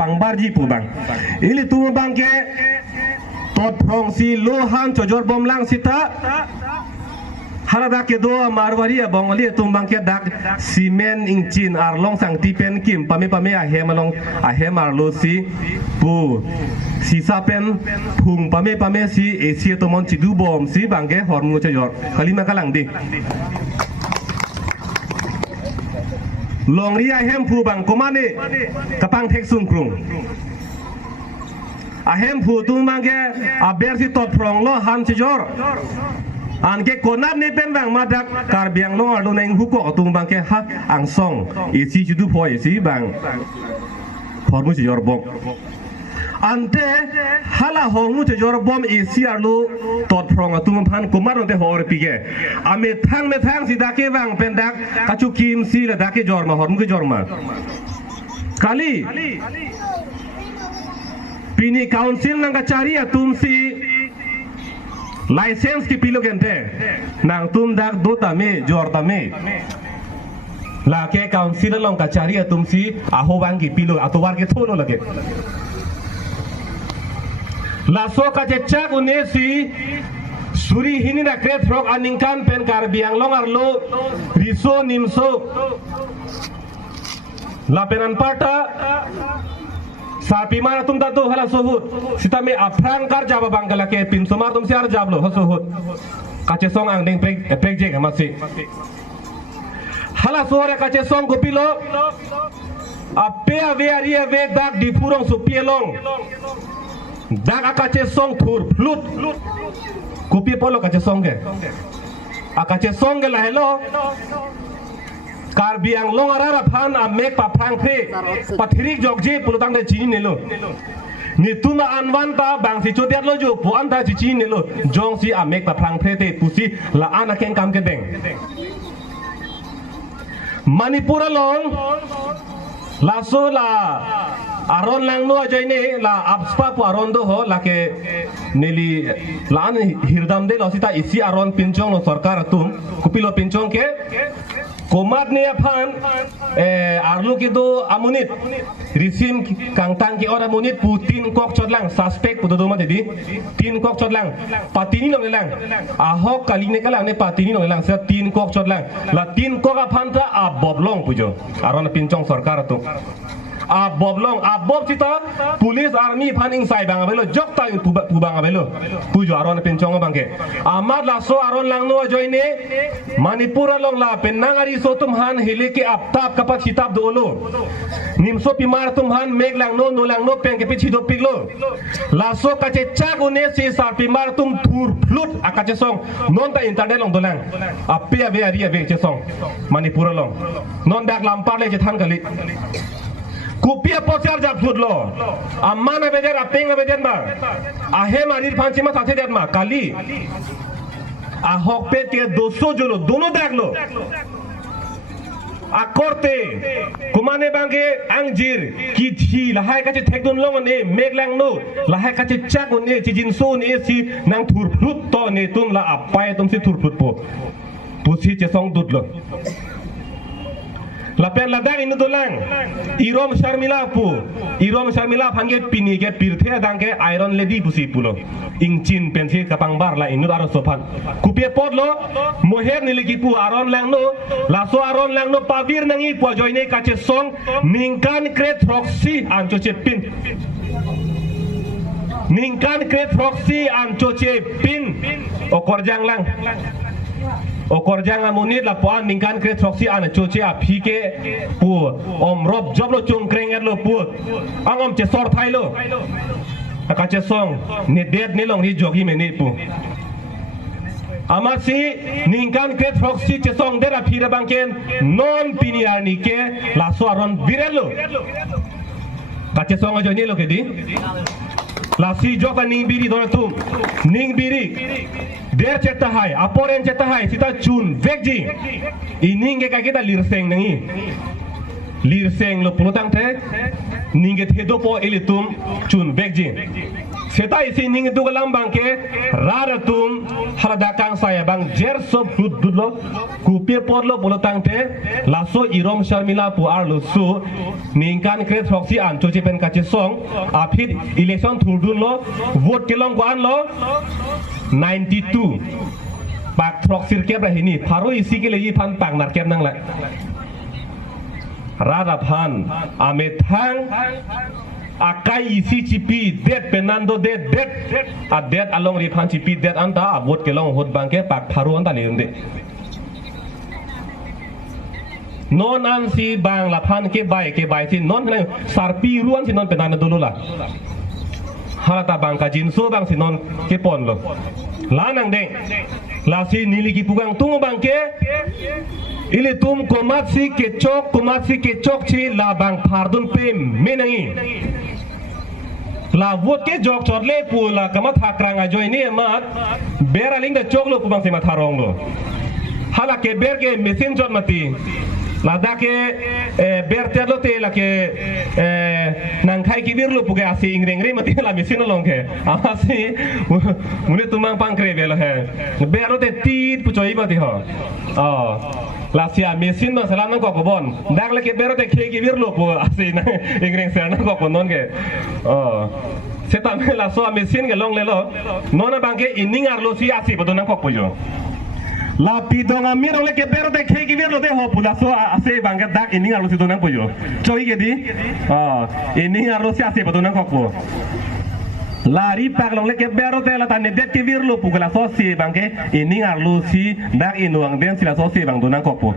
pangbarji pu bang ili tu bang ke tot phong si lohan chojor bom lang sita halada ke do marwari bongoli tumbang ke dak simen ingchin arlong sang tipen kim pame a hemalong a hemar lo si pu sisa pen phung pame si asia tomon chidu bom si bangke hormu chojor kalima kalang di long ria hem pu bang komane kapang thek sung krung a hem pu tumbang ke a bersi tot prong lo ham chojor anke konat ni pen bang madak kar biang long adu neng huko tung bang ke ha ang song isi judu po isi bang hormu si jorbom ante hala hormu si jorbom isi alu tot prong atung pan kumar nte hor pige ame thang si dake bang pendak kacu kim si la dake jorma hormu ke jorma kali pini council nang kacari atum si license की पिलो केंते नांग तुम दाग दो तमे जोर तमे लाके काउंसिल लोंग कचारी तुम सी आहो बांग की पिलो अतवार के थोनो लगे लासो का चेचा गुने सी सुरी हिनी ना क्रेथ फ्रॉक अनिंकान पेन कार बियांग लोंग आरलो रिसो निमसो लापेनन पाटा sapi mana tum tatu hala sohut sita me afran kar jaba bangala ke pin somar tum siar jablo ha sohut kace song ang deng prek je masi hala sohore kace song gopilo ape ave ari ave dak di purong supielong dak akace song thur flut kopi polo kace song ge akace song ge la hello car बियांग लोंग आरा फान आ मेक पा फ्रांग थे पथिरिक जोगजे पुलतांग दे चीनी नेलो नि तुम अनवान ता बांगसी चोदियात लो जो पुआन ता चीनी नेलो जोंग सी आ मेक पा फ्रांग थे ते पुसी ला आना कें काम के देंग मणिपुर लोंग लासो ला आरोन लांगनो अजयने ला आपस्पा पु आरोन दो हो लाके नेली लान हिरदम दे लसिता इसी आरोन पिंचोंग लो सरकार तुम कुपिलो पिंचोंग के कोमात ने अपन आर्लो के दो अमुनित रिसीम कांगतांग के और अमुनित पुतिन कोक चोदलांग सस्पेक्ट पुदो दो मत दी तीन कोक चोदलांग पातिनी नो लेलांग आहो कालीने कलांग ने पातिनी नो लेलांग से तीन कोक चोदलांग ला तीन कोक अपन था आ बबलोंग पुजो आरोन पिंचोंग सरकार तो आ बबलोंग आ बब चिता पुलिस आर्मी फानिंग साइ बांगा बेलो जोक्ता पुबांगा बेलो पुजो आरोन पिंचोंग बांगे आमार लासो आरोन लांगनो जॉइने मणिपुर लोंग ला पेन्नांगारी सो तुमहान हिले के आपताप कपक सिताब दोलो निमसो पिमार तुमहान मेग लांगनो नो लांगनो पेंगे पिछि दो पिगलो लासो काचे चागुने से सा पिमार तुम थूर फ्लुट आकाचे सोंग नोन ता इंटरनेट लोंग दोलांग आपे अवे अरी अवे चे सोंग मणिपुर लोंग नोन दाक लांपार ले जे थान गली कुपिया पोचार जाब फुटलो अम्मा ना बेजर अपेंग बेजर मा आहे मारीर फांची मा साथे देत मा काली आ हक पे के 200 जोलो दोनों दागलो a korte kumane bange angjir ki thi lahai kache thekdon long ne meglang no lahai kache chak ne chijin so ne si nang thur phlut to ne tum la apai tum si thur phlut po pusi che song dutlo la pen la dang inu dolang irom sharmila phange pini ke pirthe dang ke iron lady pusi pulo ingchin pensi kapang bar la inu aro sofan kupie podlo moher niligi pu aron lang no la so aron lang no pavir nangi po joine kache song ningkan kret proxy ancho chepin ningkan kret proxy ancho chepin okorjang lang okorjang amunit la puan ningkan kret proxy an choche a phike pu omrob joblo chungkreng lo pu angom che sor thailo akache song ne det ne long ri jogi me ne pu amasi ningkan kret proxy che song dera phira bangken non piniar ni ke la so aron birelo kache song ajo ni lo ke di la si joka ning biri don tu ning biri der cheta hai aporen cheta hai sita chun vekji ining ke ka kita lirseng nangi lirseng lo punutang the ninget hedo po ilitum chun bekjin seta isi ninget du galam bangke raratum harada kang saya bang jerso dulo kupie porlo bolo tangte laso irom sharmila pu arlo su ningkan kret proxy an chochi pen kache song apit election thurdulo vote kelong ko an lo 92 pak proxy kep rahini pharo isi ke leyi phan pang nar kep nang la rada phan amethang akai isi cipi det penando det a det along ri phan cipi det anta vote kelong hot bangke pak pharo anta leunde non an si bang la phan ke bai si non sarpi ruan si non penana dulu la halata bang ka jinso bang si non ke pon lo la nang deng la si nili ki pugang tungo bang ke ili tum komatsi kecok chi la bang phardun pe menangi la vote ke jok chorle pu la kama thakranga join ni mat beraling da choklo pu bang si matharong lo hala ke ber ke mesin jot mati lada ke berterlo te la ke nangkai kibir lu puge asi ingrengre mati la mesin long ke asi mune tumang pangkre belo he bero te tit pu choi mati ho la sia mesin no salam nang ko bon dak la ke bero te ke kibir lu pu asi na ingreng sa nang ko non ke seta me la so mesin ke long le lo nona bangke ining arlo si asi bodon nang ko pu yo la pidonga miro le ke bero de ke verlo de hopu la so ase banga dak ini ngalo si donang poyo choi ke di ini ngalo si ase bodonang kokpo la ri pak long le ke bero de la tane det ke verlo pu la so si bangke ini ngalo si dak inuang den si la so si bang donang kokpo